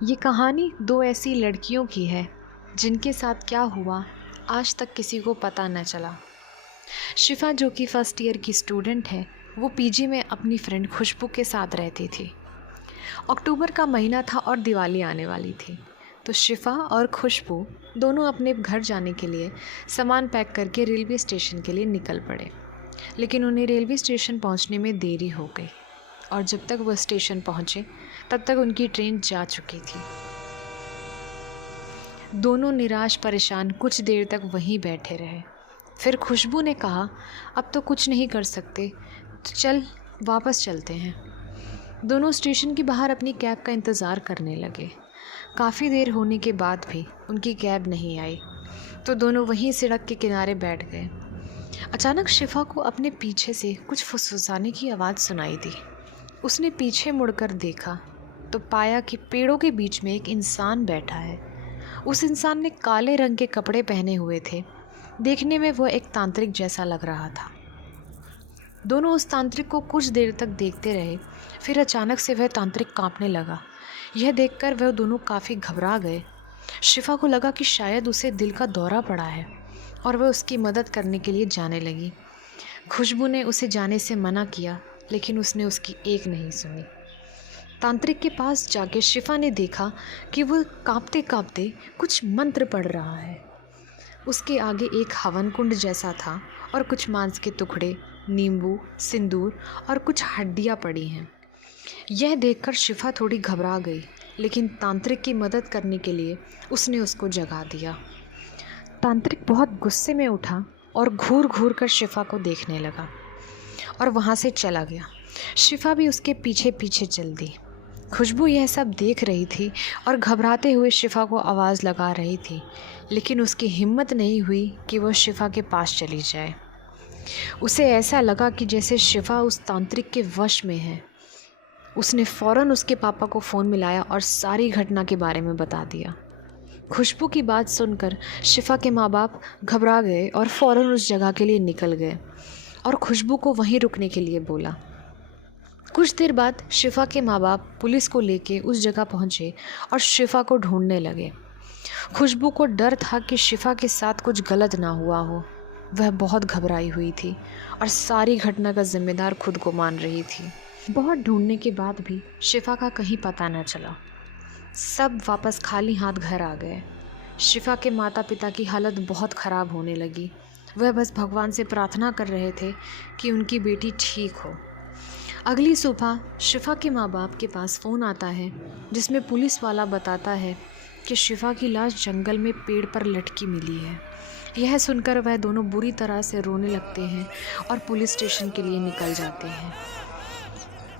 ये कहानी दो ऐसी लड़कियों की है जिनके साथ क्या हुआ आज तक किसी को पता न चला। शिफा जो कि फर्स्ट ईयर की स्टूडेंट है, वो पीजी में अपनी फ्रेंड खुशबू के साथ रहती थी। अक्टूबर का महीना था और दिवाली आने वाली थी, तो शिफा और खुशबू दोनों अपने घर जाने के लिए सामान पैक करके रेलवे स्टेशन के लिए निकल पड़े। लेकिन उन्हें रेलवे स्टेशन पहुंचने में देरी हो गई और जब तक वह स्टेशन पहुंचे तब तक उनकी ट्रेन जा चुकी थी। दोनों निराश परेशान कुछ देर तक वहीं बैठे रहे। फिर खुशबू ने कहा, अब तो कुछ नहीं कर सकते, तो चल वापस चलते हैं। दोनों स्टेशन के बाहर अपनी कैब का इंतज़ार करने लगे। काफ़ी देर होने के बाद भी उनकी कैब नहीं आई, तो दोनों वहीं सड़क के किनारे बैठ गए। अचानक शिफा को अपने पीछे से कुछ फुसफुसाने की आवाज़ सुनाई दी। उसने पीछे मुड़कर देखा तो पाया कि पेड़ों के बीच में एक इंसान बैठा है। उस इंसान ने काले रंग के कपड़े पहने हुए थे। देखने में वह एक तांत्रिक जैसा लग रहा था। दोनों उस तांत्रिक को कुछ देर तक देखते रहे। फिर अचानक से वह तांत्रिक कांपने लगा। यह देखकर वह दोनों काफ़ी घबरा गए। शिफा को लगा कि शायद उसे दिल का दौरा पड़ा है और वह उसकी मदद करने के लिए जाने लगी। खुशबू ने उसे जाने से मना किया, लेकिन उसने उसकी एक नहीं सुनी। तांत्रिक के पास जाके शिफा ने देखा कि वह कांपते कांपते कुछ मंत्र पढ़ रहा है। उसके आगे एक हवन कुंड जैसा था और कुछ मांस के टुकड़े, नींबू, सिंदूर और कुछ हड्डियां पड़ी हैं। यह देखकर शिफा थोड़ी घबरा गई, लेकिन तांत्रिक की मदद करने के लिए उसने उसको जगा दिया। तांत्रिक बहुत गुस्से में उठा और घूर घूर कर शिफा को देखने लगा और वहाँ से चला गया। शिफा भी उसके पीछे पीछे चल दी। खुशबू यह सब देख रही थी और घबराते हुए शिफा को आवाज़ लगा रही थी, लेकिन उसकी हिम्मत नहीं हुई कि वह शिफा के पास चली जाए। उसे ऐसा लगा कि जैसे शिफा उस तांत्रिक के वश में है। उसने फ़ौरन उसके पापा को फ़ोन मिलाया और सारी घटना के बारे में बता दिया। खुशबू की बात सुनकर शिफा के माँ बाप घबरा गए और फ़ौरन उस जगह के लिए निकल गए और खुशबू को वहीं रुकने के लिए बोला। कुछ देर बाद शिफा के माँ बाप पुलिस को लेके उस जगह पहुँचे और शिफा को ढूंढने लगे। खुशबू को डर था कि शिफा के साथ कुछ गलत ना हुआ हो। वह बहुत घबराई हुई थी और सारी घटना का जिम्मेदार खुद को मान रही थी। बहुत ढूंढने के बाद भी शिफा का कहीं पता न चला। सब वापस खाली हाथ घर आ गए। शिफा के माता पिता की हालत बहुत ख़राब होने लगी। वह बस भगवान से प्रार्थना कर रहे थे कि उनकी बेटी ठीक हो। अगली सुबह शिफा के माँ बाप के पास फ़ोन आता है, जिसमें पुलिस वाला बताता है कि शिफा की लाश जंगल में पेड़ पर लटकी मिली है। यह सुनकर वह दोनों बुरी तरह से रोने लगते हैं और पुलिस स्टेशन के लिए निकल जाते हैं।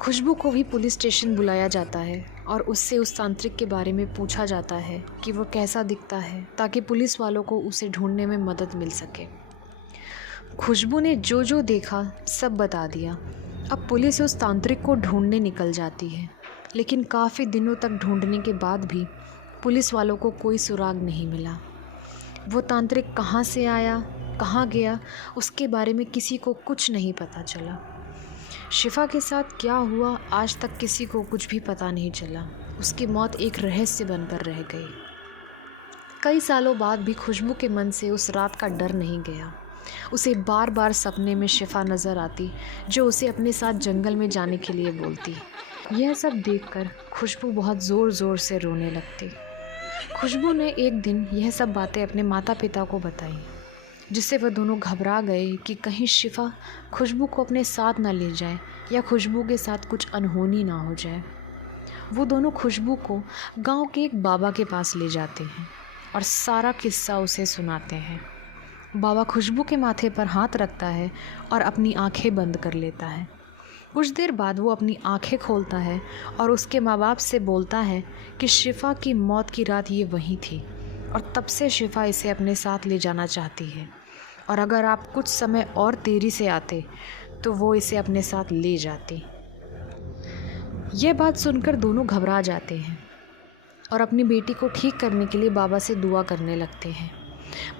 खुशबू को भी पुलिस स्टेशन बुलाया जाता है और उससे उस तांत्रिक के बारे में पूछा जाता है कि वह कैसा दिखता है, ताकि पुलिस वालों को उसे ढूंढने में मदद मिल सके। खुशबू ने जो जो देखा सब बता दिया। अब पुलिस उस तांत्रिक को ढूंढने निकल जाती है, लेकिन काफ़ी दिनों तक ढूंढने के बाद भी पुलिस वालों को कोई सुराग नहीं मिला। वो तांत्रिक कहाँ से आया, कहाँ गया, उसके बारे में किसी को कुछ नहीं पता चला। शिफा के साथ क्या हुआ आज तक किसी को कुछ भी पता नहीं चला। उसकी मौत एक रहस्य बनकर रह गई। कई सालों बाद भी खुशबू के मन से उस रात का डर नहीं गया। उसे बार बार सपने में शिफा नज़र आती, जो उसे अपने साथ जंगल में जाने के लिए बोलती। यह सब देखकर खुशबू बहुत ज़ोर ज़ोर से रोने लगती। खुशबू ने एक दिन यह सब बातें अपने माता पिता को बताई, जिससे वह दोनों घबरा गए कि कहीं शिफा खुशबू को अपने साथ न ले जाए या खुशबू के साथ कुछ अनहोनी ना हो जाए। वो दोनों खुशबू को गांव के एक बाबा के पास ले जाते हैं और सारा किस्सा उसे सुनाते हैं। बाबा खुशबू के माथे पर हाथ रखता है और अपनी आंखें बंद कर लेता है। कुछ देर बाद वो अपनी आंखें खोलता है और उसके माँ बाप से बोलता है कि शिफा की मौत की रात ये वहीं थी और तब से शिफा इसे अपने साथ ले जाना चाहती है, और अगर आप कुछ समय और देरी से आते तो वो इसे अपने साथ ले जाती। यह बात सुनकर दोनों घबरा जाते हैं और अपनी बेटी को ठीक करने के लिए बाबा से दुआ करने लगते हैं।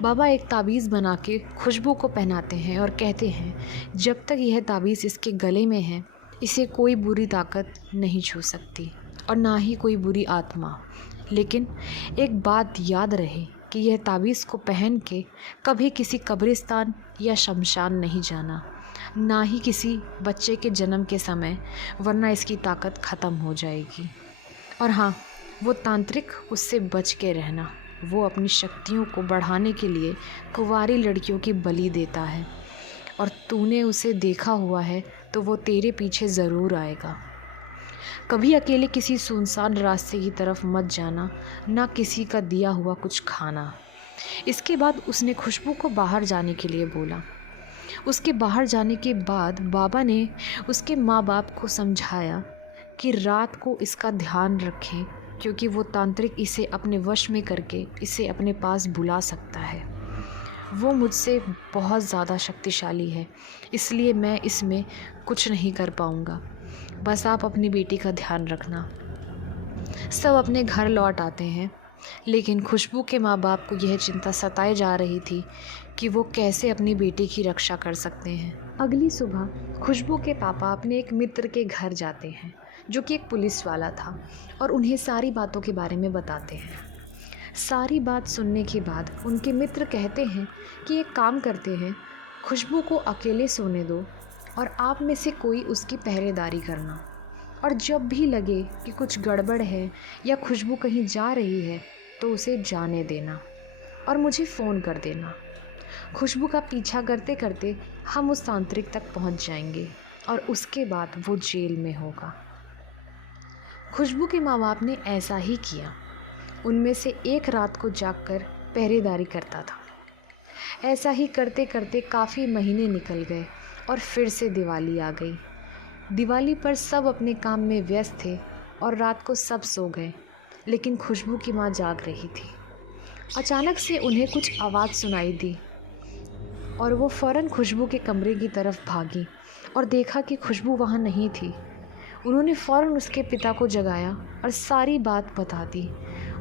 बाबा एक ताबीज़ बना के खुशबू को पहनाते हैं और कहते हैं, जब तक यह ताबीज़ इसके गले में है इसे कोई बुरी ताकत नहीं छू सकती। और ना ही कोई बुरी आत्मा। लेकिन एक बात याद रहे कि यह ताबीज़ को पहन के कभी किसी कब्रिस्तान या शमशान नहीं जाना, ना ही किसी बच्चे के जन्म के समय, वरना इसकी ताकत ख़त्म हो जाएगी। और हाँ, वो तांत्रिक, उससे बच के रहना। वो अपनी शक्तियों को बढ़ाने के लिए कुंवारी लड़कियों की बलि देता है, और तूने उसे देखा हुआ है तो वो तेरे पीछे ज़रूर आएगा। कभी अकेले किसी सुनसान रास्ते की तरफ मत जाना, ना किसी का दिया हुआ कुछ खाना। इसके बाद उसने खुशबू को बाहर जाने के लिए बोला। उसके बाहर जाने के बाद बाबा ने उसके माँ बाप को समझाया कि रात को इसका ध्यान रखें, क्योंकि वो तांत्रिक इसे अपने वश में करके इसे अपने पास बुला सकता है। वो मुझसे बहुत ज़्यादा शक्तिशाली है, इसलिए मैं इसमें कुछ नहीं कर पाऊँगा। बस आप अपनी बेटी का ध्यान रखना। सब अपने घर लौट आते हैं, लेकिन खुशबू के माँ बाप को यह चिंता सताए जा रही थी कि वो कैसे अपनी बेटी की रक्षा कर सकते हैं। अगली सुबह खुशबू के पापा अपने एक मित्र के घर जाते हैं, जो कि एक पुलिस वाला था, और उन्हें सारी बातों के बारे में बताते हैं। सारी बात सुनने के बाद उनके मित्र कहते हैं कि एक काम करते हैं, खुशबू को अकेले सोने दो और आप में से कोई उसकी पहरेदारी करना, और जब भी लगे कि कुछ गड़बड़ है या खुशबू कहीं जा रही है तो उसे जाने देना और मुझे फ़ोन कर देना। खुशबू का पीछा करते करते हम उस तांत्रिक तक पहुंच जाएंगे और उसके बाद वो जेल में होगा। खुशबू के माँ बाप ने ऐसा ही किया। उनमें से एक रात को जागकर पहरेदारी करता था। ऐसा ही करते करते काफ़ी महीने निकल गए और फिर से दिवाली आ गई। दिवाली पर सब अपने काम में व्यस्त थे और रात को सब सो गए, लेकिन खुशबू की माँ जाग रही थी। अचानक से उन्हें कुछ आवाज़ सुनाई दी और वो फ़ौरन खुशबू के कमरे की तरफ भागी और देखा कि खुशबू वहाँ नहीं थी। उन्होंने फ़ौरन उसके पिता को जगाया और सारी बात बता दी।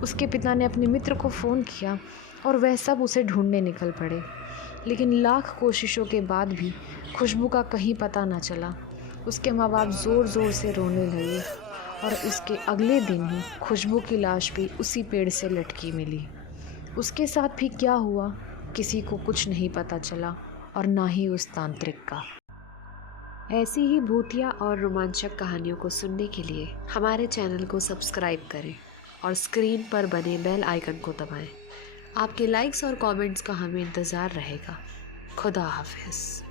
उसके पिता ने अपने मित्र को फ़ोन किया और वह सब उसे ढूंढने निकल पड़े, लेकिन लाख कोशिशों के बाद भी खुशबू का कहीं पता न चला। उसके माँ बाप ज़ोर ज़ोर से रोने लगे और उसके अगले दिन ही खुशबू की लाश भी उसी पेड़ से लटकी मिली। उसके साथ भी क्या हुआ किसी को कुछ नहीं पता चला, और ना ही उस तांत्रिक का। ऐसी ही भूतिया और रोमांचक कहानियों को सुनने के लिए हमारे चैनल को सब्सक्राइब करें और स्क्रीन पर बने बेल आइकन को दबाएं। आपके लाइक्स और कमेंट्स का हमें इंतज़ार रहेगा। खुदा हाफिज़।